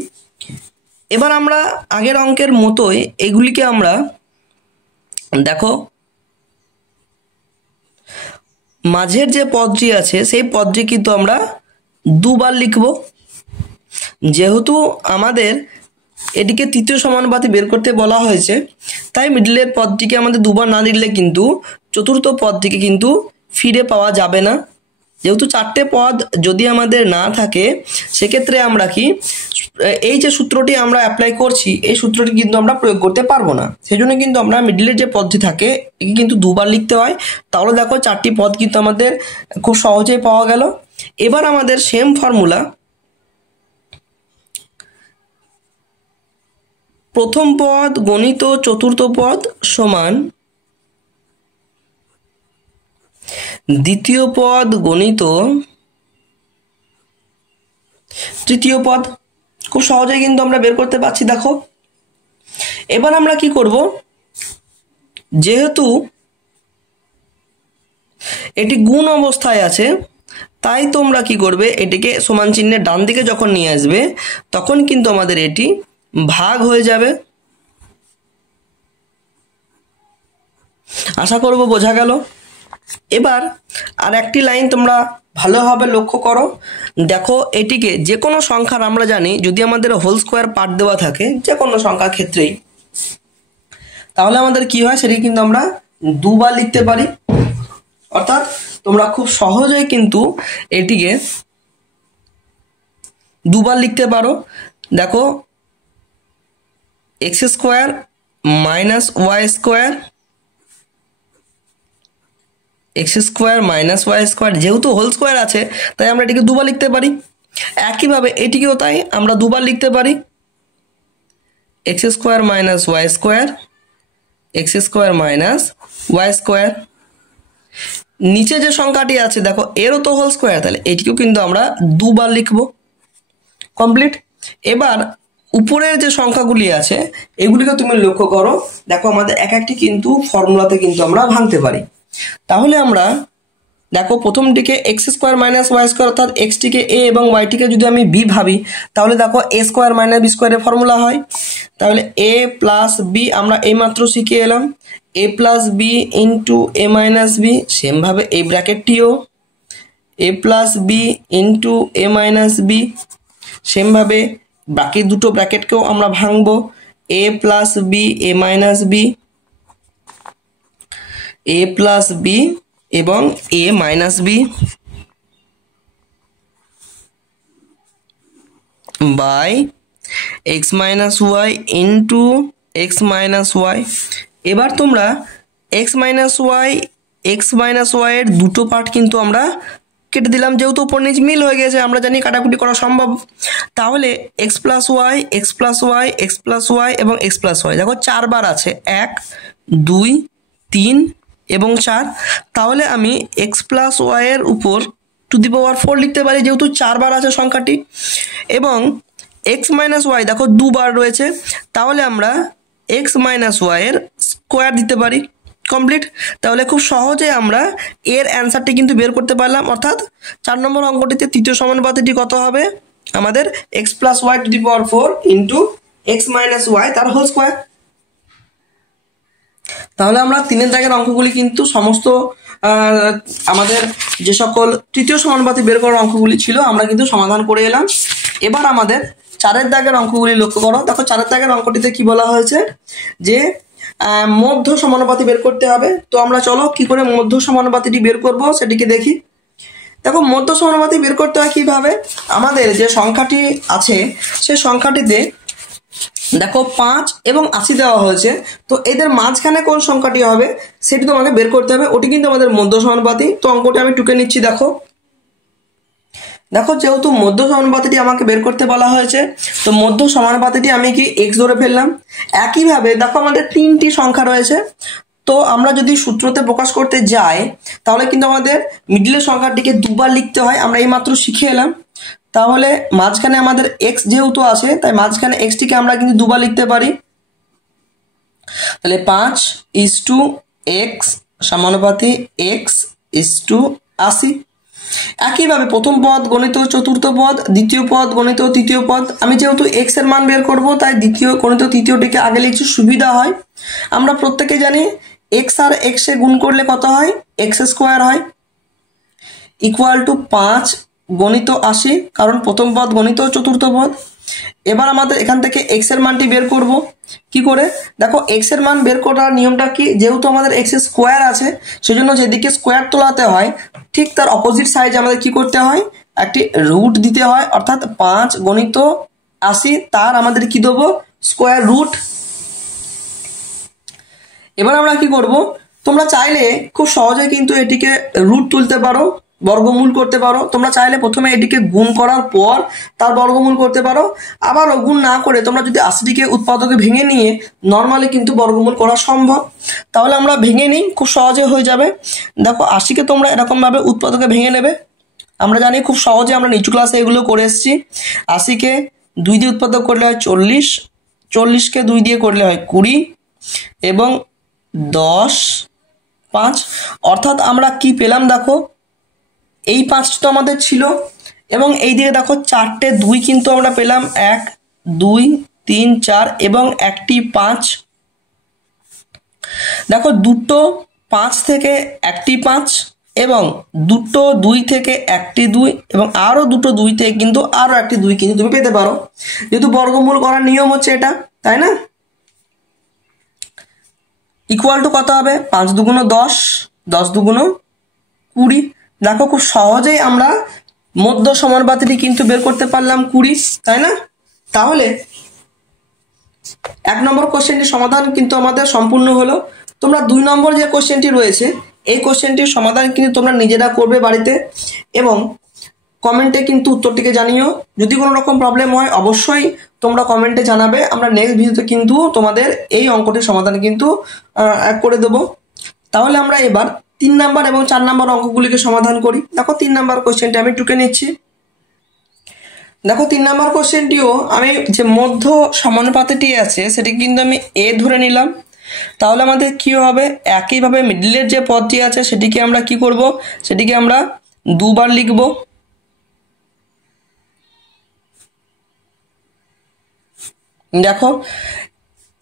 এবার আমরা আগের অঙ্কের মতোই এগুলিকে আমরা দেখো মাঝের যে পদটি আছে সেই পদটি কিন্তু আমরা দুবার লিখব। যেহেতু আমাদের এটিকে তৃতীয় সমানুপাতি বের করতে বলা হয়েছে, তাই মিডলের পদটিকে আমাদের দুবার না লিখলে কিন্তু চতুর্থ পদটিকে কিন্তু ফিরে পাওয়া যাবে না। যেহেতু 4টে পদ যদি আমাদের না থাকে, সেক্ষেত্রে আমরা কি এই যে সূত্রটি আমরা অ্যাপ্লাই করছি, এই সূত্রটি কিন্তু আমরা প্রয়োগ করতে পারবো না। সেজন্য কিন্তু আমরা মিডলের যে পদটি থাকে একে কিন্তু দুবার লিখতে হয়। তাহলে দেখো 4টি পদ কিন্তু আমাদের খুব সহজেই পাওয়া গেল। এবার আমাদের সেম ফর্মুলা, প্রথম পদ গণিত চতুর্থ পদ সমান দ্বিতীয় পদ গণিত তৃতীয় পদ, খুব সহজেই কিন্তু আমরা বের করতে পারছি। দেখো এবার আমরা কি করব, যেহেতু এটি গুণ অবস্থায় আছে, তাই তোমরা কি করবে, এটিকে সমান চিহ্নের ডান দিকে যখন নিয়ে আসবে তখন কিন্তু আমাদের এটি ভাগ হয়ে যাবে। আশা করব বোঝা গেল। এবার আর একটি লাইন তোমরা ভালোভাবে লক্ষ্য করো, দেখো এটিকে যে কোনো সংখ্যার আমরা জানি যদি আমাদের হোল স্কোয়ার পার্ট দেওয়া থাকে যে কোনো সংখ্যার ক্ষেত্রেই, তাহলে আমাদের কি হয় সেটি কিন্তু আমরা দুবার লিখতে পারি। অর্থাৎ তোমরা খুব সহজেই কিন্তু এটিকে দুবার লিখতে পারো। দেখো X square minus Y square, X square minus Y square, যেহেতু হোল স্কোয়ার আছে তাই আমরা এটিকে দুবার লিখতে পারি। একইভাবে এটিকেও তাই আমরা দুবার লিখতে পারি, X square minus Y square, X square minus Y square. নিচে যে সংখ্যাটি আছে দেখো এরও তো হোল স্কোয়ার, তাহলে এটিকেও কিন্তু আমরা দুবার লিখব। কমপ্লিট। এবার উপরের যে সংখ্যাগুলি আছে এগুলিকে তুমি লক্ষ্য করো, দেখো আমাদের এক একটি কিন্তু ফর্মুলাতে কিন্তু আমরা ভাঙতে পারি। তাহলে আমরা দেখো প্রথমটিকে x square minus Y square, অর্থাৎ এক্সটিকে এ এবং ওয়াইটিকে যদি আমি বি ভাবি তাহলে দেখো এ স্কোয়ার মাইনাস বি স্কোয়ারের ফর্মুলা হয়। তাহলে এ প্লাস বি আমরা এইমাত্র শিখে এলাম, A plus B into A minus B, সেমভাবে এই ব্র্যাকেটটিও A plus B into A minus B, সেমভাবে বাকি দুটো ব্র্যাকেটকেও আমরা ভাঙবো, A plus B A minus B, A plus B এবং A minus B by x minus y into x minus y. এবার তোমরা এক্স মাইনাস ওয়াই এর দুটো পার্ট কিন্তু আমরা কেটে দিলাম, যেহেতু উপর নিচ মিল হয়ে গেছে আমরা জানি কাটাকুটি করা সম্ভব। তাহলে X plus Y, X plus Y, X plus Y এবং এক্স প্লাস ওয়াই দেখো চারবার আছে, 1 2 3 এবং 4। তাহলে আমি এক্স প্লাস ওয়াই এর উপর টু দি পাওয়ার 4 লিখতে পারি যেহেতু চারবার আছে সংখ্যাটি, এবং এক্স মাইনাস ওয়াই দেখো দুবার রয়েছে, তাহলে আমরা এক্স মাইনাস ওয়াই এর স্কোয়ার দিতে পারি। কমপ্লিট। তাহলে খুব সহজে আমরা এর অ্যান্সারটি কিন্তু বের করতে পারলাম, অর্থাৎ 4 নম্বর অঙ্কটিতে তৃতীয় সমানুপাতিটি কত হবে আমাদের X plus Y to the power 4 into x minus Y তার হোল স্কোয়ার। তাহলে আমরা 3-এর দাগের অঙ্কগুলি কিন্তু সমস্ত আমাদের যে সকল তৃতীয় সমানুপাতি বের করার অঙ্কগুলি ছিল আমরা কিন্তু সমাধান করে এলাম। এবার আমাদের 4-এর দাগের অঙ্কগুলি লক্ষ্য করো, দেখো 4-এর দাগের অঙ্কটিতে কি বলা হয়েছে যে মধ্য সমানুপাতি বের করতে হবে। তো আমরা চলো কি করে মধ্য সমানুপাতিটি বের করব সেটিকে দেখি। দেখো মধ্য সমানুপাতি বের করতে হয় কিভাবে, আমাদের যে সংখ্যাটি আছে সেই সংখ্যাটিতে দেখো 5 এবং 80 দেওয়া হয়েছে, তো এদের মাঝখানে কোন সংখ্যাটি হবে সেটি তোমাকে বের করতে হবে, ওটি কিন্তু আমাদের মধ্য সমানুপাতি। তো অঙ্কটি আমি টুকে নিচ্ছি। দেখো যেহেতু মধ্য সমানুপাতিটি আমাকে বের করতে বলা হয়েছে, তো মধ্য সমানুপাতিটি আমি কি এক্স ধরে ফেললাম। একইভাবে দেখো আমাদের 3টি সংখ্যা রয়েছে, তো আমরা যদি সূত্রতে প্রকাশ করতে যাই তাহলে কিন্তু আমাদের মিডলের সংখ্যাটিকে দুবার লিখতে হয়, আমরা এইমাত্র শিখে এলাম। তাহলে মাঝখানে আমাদের এক্স যেহেতু আছে তাই মাঝখানে এক্সটিকে আমরা কিন্তু দুবার লিখতে পারি। তাহলে 5:x সমানুপাতি x:80। একইভাবে প্রথম পদ গণিত চতুর্থ পদ, দ্বিতীয় পদ গণিত তৃতীয় পদ। আমি যেহেতু এক্স এর মান বের করব তাই দ্বিতীয় গণিত তৃতীয়টিকে আগে লিখছি, সুবিধা হয়। আমরা প্রত্যেকে জানি এক্স আর এক্স এ গুণ করলে কত হয়, এক্স স্কোয়ার হয়, ইকুয়াল টু 5 গণিত 80, কারণ প্রথম পদ গণিত চতুর্থ পদ। এবার আমাদের এখান থেকে এক্স এর মানটি বের করব কি করে, দেখো এক্স এর মান বের করার নিয়মটা কি, যেহেতু আমাদের এক্স এর স্কোয়ার আছে সেজন্য যেদিকে স্কোয়ার তোলাতে হয় ঠিক তার অপোজিট সাইডে আমাদের কি করতে হয়, একটি রুট দিতে হয়, অর্থাৎ 5 গণিত 80 তার আমাদের কি দেবো, স্কোয়ার রুট। এবার আমরা কি করব, তোমরা চাইলে খুব সহজে কিন্তু এটিকে রুট তুলতে পারো, বর্গমূল করতে পারো। তোমরা চাইলে প্রথমে এটিকে গুণ করার পর তার বর্গমূল করতে পারো, আবার গুণ না করে তোমরা যদি 80টিকে উৎপাদকে ভেঙে নিয়ে নর্মালি কিন্তু বর্গমূল করা সম্ভব। তাহলে আমরা ভেঙে নিই, খুব সহজে হয়ে যাবে। দেখো 80কে তোমরা এরকমভাবে উৎপাদকে ভেঙে নেবে, আমরা জানি খুব সহজে আমরা নিচু ক্লাসে এগুলো করে এসেছি। 80কে 2 দিয়ে উৎপাদক করলে হয় 40, 40কে 2 দিয়ে করলে হয় 20 এবং 10 5, অর্থাৎ আমরা কি পেলাম, দেখো এই 5টি তো আমাদের ছিল এবং এই দিকে দেখো 4টে 2 কিন্তু আমরা পেলাম, 1 2 3 4 এবং একটি 5। দেখো দুটো 5 থেকে একটি 5 এবং দুটো 2 থেকে একটি 2 এবং আরো দুটো 2 থেকে কিন্তু আরো একটি 2 কিন্তু তুমি পেতে পারো, যেহেতু বর্গমূল করার নিয়ম হচ্ছে এটা, তাই না? ইকুয়াল টু কত হবে? 5 দুগুণ 10, 10 দুগুণ 20। দেখো খুব সহজেই আমরা মধ্য সমানুপাতিটি কিন্তু বের করতে পারলাম 20, তাই না? তাহলে 1 নম্বর কোশ্চেনটির সমাধান কিন্তু আমাদের সম্পূর্ণ হলো। তোমরা 2 নম্বর যে কোশ্চেনটি রয়েছে এই কোশ্চেনটির সমাধান কিন্তু তোমরা নিজেরা করবে বাড়িতে এবং কমেন্টে কিন্তু উত্তরটিকে জানিও। যদি কোনো রকম প্রবলেম হয় অবশ্যই তোমরা কমেন্টে জানাবে, আমরা নেক্সট ভিডিওতে কিন্তু তোমাদের এই অঙ্কটির সমাধান কিন্তু করে দেবো। তাহলে আমরা এবার 3 নাম্বার এবং 4 নাম্বার অঙ্কগুলিকে সমাধান করি। দেখো 3 নাম্বার কোশ্চেনটি আমি টুকে নিচ্ছি। দেখো 3 নাম্বার কোশ্চেনটিও আমি যে মধ্য সমানুপাতিটি আছে সেটি কিন্তু আমি এ ধরে নিলাম। তাহলে আমাদের কি হবে? একইভাবে মিডলের যে পদটি আছে সেটিকে আমরা কি করব? সেটিকে আমরা দুবার লিখব। দেখো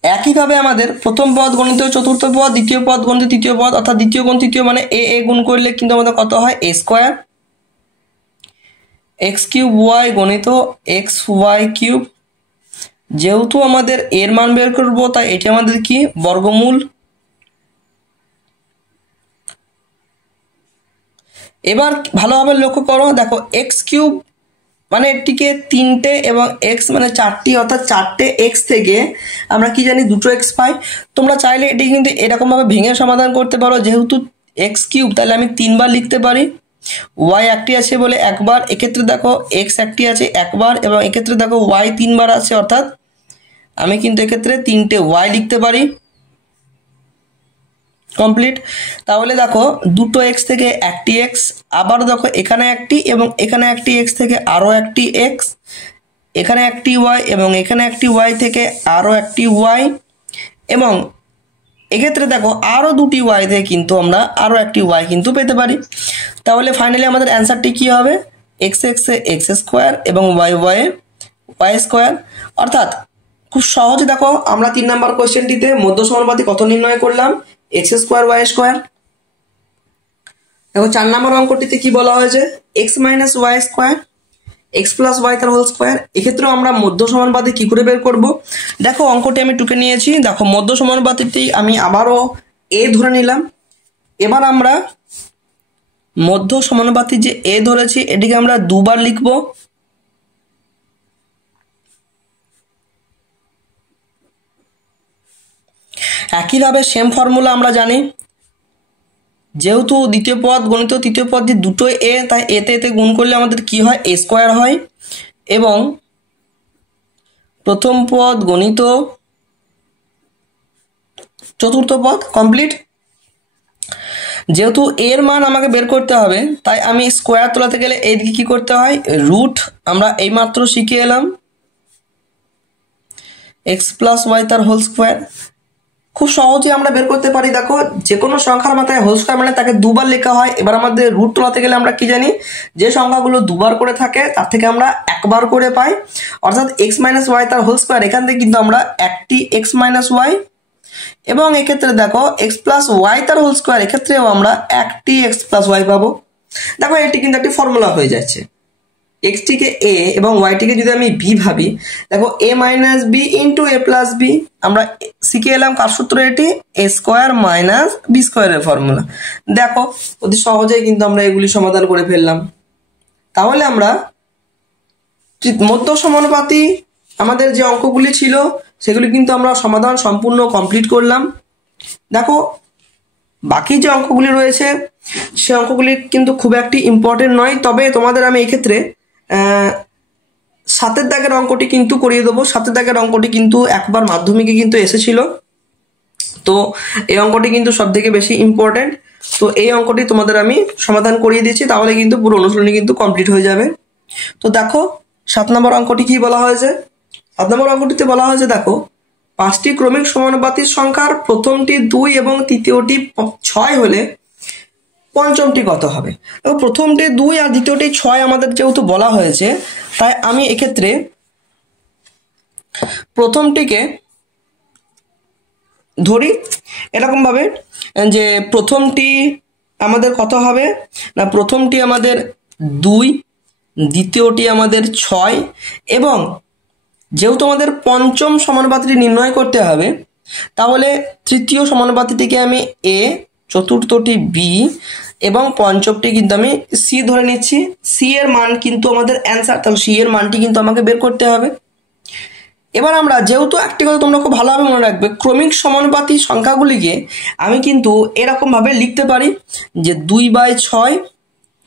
একইভাবে আমাদের প্রথম পদ গণিত চতুর্থ পদ, দ্বিতীয় পদ গণিত তৃতীয় পদ, অর্থাৎ দ্বিতীয় গুণ তৃতীয় মানে এ গুণ করলে কিন্তু আমাদের কত হয়? এ স্কোয়ার। এক্স কিউব ওয়াই গণিত এক্স ওয়াই কিউব, যেহেতু আমাদের এর মান বের করবো তাই এটি আমাদের কি? বর্গমূল। এবার ভালোভাবে লক্ষ্য করো, দেখো এক্স কিউব মানে এটিকে 3টে এবং এক্স মানে 4টি, অর্থাৎ 4টে এক্স থেকে আমরা কি জানি? 2টো এক্স পাই। তোমরা চাইলে এটি কিন্তু এরকমভাবে ভেঙে সমাধান করতে পারো, যেহেতু এক্স কিউব তাহলে আমি 3বার লিখতে পারি। ওয়াই একটি আছে বলে একবার, এক্ষেত্রে দেখো এক্স একটি আছে একবার এবং এক্ষেত্রে দেখো ওয়াই 3বার আছে, অর্থাৎ আমি কিন্তু এক্ষেত্রে 3টে ওয়াই লিখতে পারি। কমপ্লিট। তাহলে দেখো দুটো এক্স থেকে একটি এক্স, আবার দেখো এখানে একটি এবং এখানে একটি এক্স থেকে আরও একটি এক্স, এখানে একটি ওয়াই এবং এখানে একটি ওয়াই থেকে আরও একটি ওয়াই এবং এক্ষেত্রে দেখো আরও দুটি ওয়াই থেকে কিন্তু আমরা আরও একটি ওয়াই কিন্তু পেতে পারি। তাহলে ফাইনালি আমাদের অ্যান্সারটি কী হবে? এক্স এক্সে এক্স স্কোয়ার এবং ওয়াই ওয়াই ওয়াই স্কোয়ার। অর্থাৎ খুব সহজে দেখো আমরা 3 নম্বর কোশ্চেনটিতে মধ্য সমানুপাতি কত নির্ণয় করলাম? X square Y square. দেখো 4 নম্বর অঙ্কটিতে কি বলা হয়েছে? X minus Y square X plus Y তার হোল স্কোয়ার। এক্ষেত্রেও আমরা মধ্য সমানুপাতি কি করে বের করব? দেখো অঙ্কটি আমি টুকে নিয়েছি। দেখো মধ্য সমানুপাতিটি আমি আবারও এ ধরে নিলাম। এবার আমরা মধ্য সমানুপাতি যে এ ধরেছি এটিকে আমরা দুবার লিখব। একইভাবে সেম ফর্মুলা আমরা জানি, যেহেতু দ্বিতীয় পদ গণিত তৃতীয় পদ দিয়ে দুটো এ, তাই এতে এতে গুণ করলে আমাদের কি হয়? এ স্কোয়ার হয় এবং প্রথম পদ গণিত চতুর্থ পদ কমপ্লিট। যেহেতু এর মান আমাকে বের করতে হবে তাই আমি স্কোয়ার তোলাতে গেলে এইদিকে কি করতে হয়? রুট। আমরা এইমাত্র শিখে এলাম এক্স প্লাস ওয়াই তার হোল স্কোয়ার। খুব সহজে আমরা বের করতে পারি। দেখো যে কোনো সংখ্যার মাথায় হোল স্কোয়ার মানে তাকে দুবার লেখা হয়। এবার আমাদের রুট তোলাতে গেলে আমরা কি জানি? যে সংখ্যাগুলো দুবার করে থাকে তার থেকে আমরা একবার করে পাই, অর্থাৎ এক্স মাইনাস ওয়াই তার হোল স্কোয়ার। এখান থেকে কিন্তু আমরা একটি এক্স মাইনাস ওয়াই এবং এক্ষেত্রে দেখো এক্স প্লাস ওয়াই তার হোল স্কোয়ার, এক্ষেত্রেও আমরা একটি এক্স প্লাস ওয়াই পাবো। দেখো এটি কিন্তু একটি ফর্মুলা হয়ে যাচ্ছে। এক্সটিকে এ এবং ওয়াইটিকে যদি আমি বি ভাবি, দেখো এ মাইনাস বি ইন্টু এ প্লাস বি। আমরা শিখে এলাম কার সূত্র? এটি এ স্কোয়ার মাইনাস বি স্কোয়ারের ফর্মুলা। দেখো অতি সহজেই কিন্তু আমরা এগুলি সমাধান করে ফেললাম। তাহলে আমরা মধ্য সমানুপাতি আমাদের যে অঙ্কগুলি ছিল সেগুলি কিন্তু আমরা সমাধান সম্পূর্ণ কমপ্লিট করলাম। দেখো বাকি যে অঙ্কগুলি রয়েছে সে অঙ্কগুলি কিন্তু খুব একটি ইম্পর্টেন্ট নয়, তবে তোমাদের আমি এই ক্ষেত্রে 7 দাগের অঙ্কটি কিন্তু করিয়ে দেবো। 7 দাগের অঙ্কটি কিন্তু একবার মাধ্যমিকে কিন্তু এসেছিল, তো এই অঙ্কটি কিন্তু সব থেকে বেশি ইম্পর্টেন্ট। তো এই অঙ্কটি তোমাদের আমি সমাধান করিয়ে দিচ্ছি, তাহলে কিন্তু পুরো অনুশীলনী কিন্তু কমপ্লিট হয়ে যাবে। তো দেখো 7 নম্বর অঙ্কটি কি বলা হয়েছে? 7 নম্বর অঙ্কটিতে বলা হয়েছে, দেখো 5টি ক্রমিক সমানুপাতিক সংখ্যার প্রথমটি 2 এবং তৃতীয়টি 6 হলে পঞ্চমটি কত হবে? প্রথমটি 2 আর দ্বিতীয়টি 6 আমাদের যেহেতু বলা হয়েছে তাই আমি এক্ষেত্রে প্রথমটিকে ধরি এরকমভাবে যে প্রথমটি আমাদের কত হবে না, প্রথমটি আমাদের 2, দ্বিতীয়টি আমাদের 6 এবং যেহেতু আমাদের পঞ্চম সমানুপাতিটি নির্ণয় করতে হবে, তাহলে তৃতীয় সমানুপাতিটিকে আমি এ, চতুর্থটি বি এবং পঞ্চমটি কিন্তু আমি সি ধরে নিচ্ছি। সি এর মান কিন্তু আমাদের অ্যান্সার, তাহলে সি এর মানটি কিন্তু আমাকে বের করতে হবে। এবার আমরা যেহেতু একটি কথা তোমরা খুব ভালোভাবে মনে রাখবে, ক্রমিক সমানুপাতি সংখ্যাগুলিকে আমি কিন্তু এরকমভাবে লিখতে পারি যে 2/6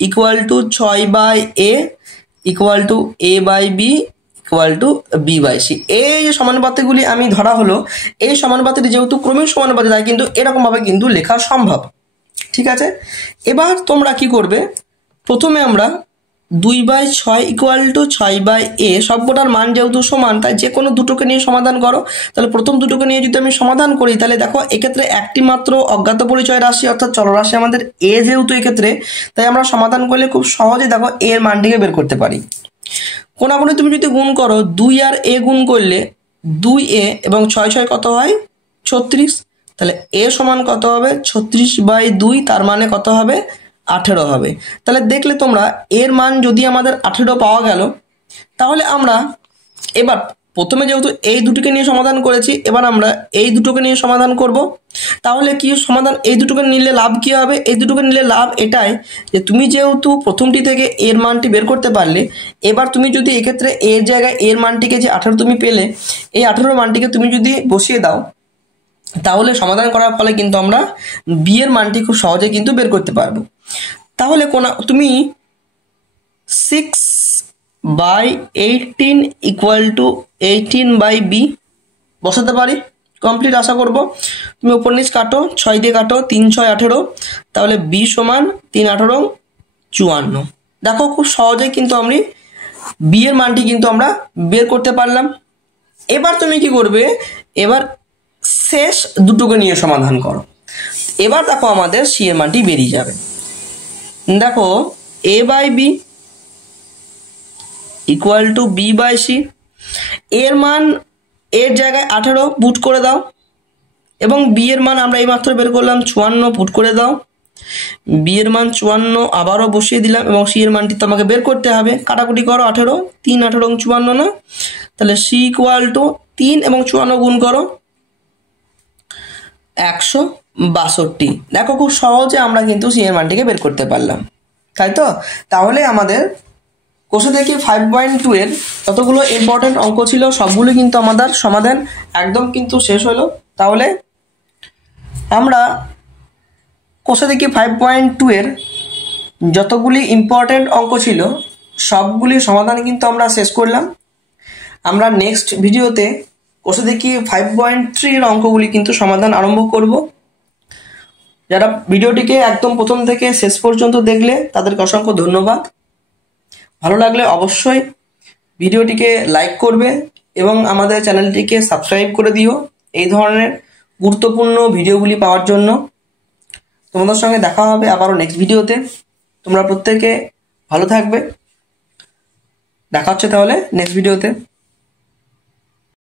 equal to 6/a equal to a/b equal to b/c। এই যে সমানুপাতিগুলি আমি ধরা হলো, এই সমানুপাতিটি যেহেতু ক্রমিক সমানুপাতি তাই কিন্তু এরকমভাবে কিন্তু লেখা সম্ভব। ঠিক আছে, এবার তোমরা কি করবে, প্রথমে আমরা 2/6 ইকুয়াল টু 6/a সবকটার মান যেহেতু সমান তাই যে কোনো দুটোকে নিয়ে সমাধান করো। তাহলে প্রথম দুটোকে নিয়ে যদি আমি সমাধান করি তাহলে দেখো এক্ষেত্রে একটি মাত্র অজ্ঞাত পরিচয় রাশি অর্থাৎ চলরাশি আমাদের a যেহেতু এক্ষেত্রে, তাই আমরা সমাধান করলে খুব সহজে দেখো a এর মানটিকে বের করতে পারি। কোনাকুনি তুমি যদি গুণ করো 2 আর a গুণ করলে 2a এবং 6 কত হয় 36, তাহলে a সমান কত হবে 36/2, তার মানে কত হবে 18 হবে। তাহলে দেখলে তোমরা এর মান যদি আমাদের 18 পাওয়া গেল, তাহলে আমরা এবার প্রথমে যেহেতু এই দুটোকে নিয়ে সমাধান করেছি, এবার আমরা এই দুটোকে নিয়ে সমাধান করব। তাহলে কি সমাধান, এই দুটোকে নিলে লাভ কি হবে, এই দুটোকে নিলে লাভ এটাই যে তুমি যেহেতু প্রথমটি থেকে এর মানটি বের করতে পারলে, এবার তুমি যদি এক্ষেত্রে এর জায়গায় এর মানটিকে যে 18 তুমি পেলে, এই 18 মানটিকে তুমি যদি বসিয়ে দাও তাহলে সমাধান করার ফলে কিন্তু আমরা বি এর মানটি খুব সহজে কিন্তু বের করতে পারবো। তাহলে তুমি 6/18 ইকুয়াল টু 18/b বসাতে পারি, কমপ্লিট আশা করব। তুমি উপর নিচ কাটো, 6 দিয়ে কাটো, 3 6 18, তাহলে b সমান 3 18 54। দেখো খুব সহজে কিন্তু আমি বি এর মানটি কিন্তু আমরা বের করতে পারলাম। এবার তুমি কি করবে, এবার শেষ দুটোকে নিয়ে সমাধান করো। এবার দেখো আমাদের সি এর মানটি বেরিয়ে যাবে। দেখো a/b ইকুয়াল টু b/c, এর মান এর জায়গায় 18 পুট করে দাও এবং বি এর মান আমরা এইমাত্র বের করলাম 54 পুট করে দাও। বি এর মান 54 আবারও বসিয়ে দিলাম এবং সি এর মানটি তোমাকে বের করতে হবে। কাটাকুটি করো, 18 3 18 54 না, তাহলে সি ইকুয়াল টু 3 এবং 54 গুণ করো 162। দেখো খুব সহজে আমরা কিন্তু সি এর মানটিকে বের করতে পারলাম, তাই তো। তাহলে আমাদের কোষে থেকে 5.2 এর যতগুলো ইম্পর্টেন্ট অঙ্ক ছিল সবগুলো কিন্তু আমাদের সমাধান একদম কিন্তু শেষ হলো। তাহলে আমরা কোষে থেকে 5.2 এর যতগুলি ইম্পর্টেন্ট অঙ্ক ছিল সবগুলি সমাধান কিন্তু আমরা শেষ করলাম। আমরা নেক্সট ভিডিওতে কোষে থেকে 5.3 এর অঙ্কগুলি কিন্তু সমাধান আরম্ভ করব। যারা ভিডিওটিকে একদম প্রথম থেকে শেষ পর্যন্ত দেখলে তাদেরকে অসংখ্য ধন্যবাদ। ভালো লাগলে অবশ্যই ভিডিওটিকে লাইক করবে এবং আমাদের চ্যানেলটিকে সাবস্ক্রাইব করে দিও এই ধরনের গুরুত্বপূর্ণ ভিডিওগুলি পাওয়ার জন্য। তোমাদের সঙ্গে দেখা হবে আবারও নেক্সট ভিডিওতে। তোমরা প্রত্যেকে ভালো থাকবে, দেখা হচ্ছে তাহলে নেক্সট ভিডিওতে।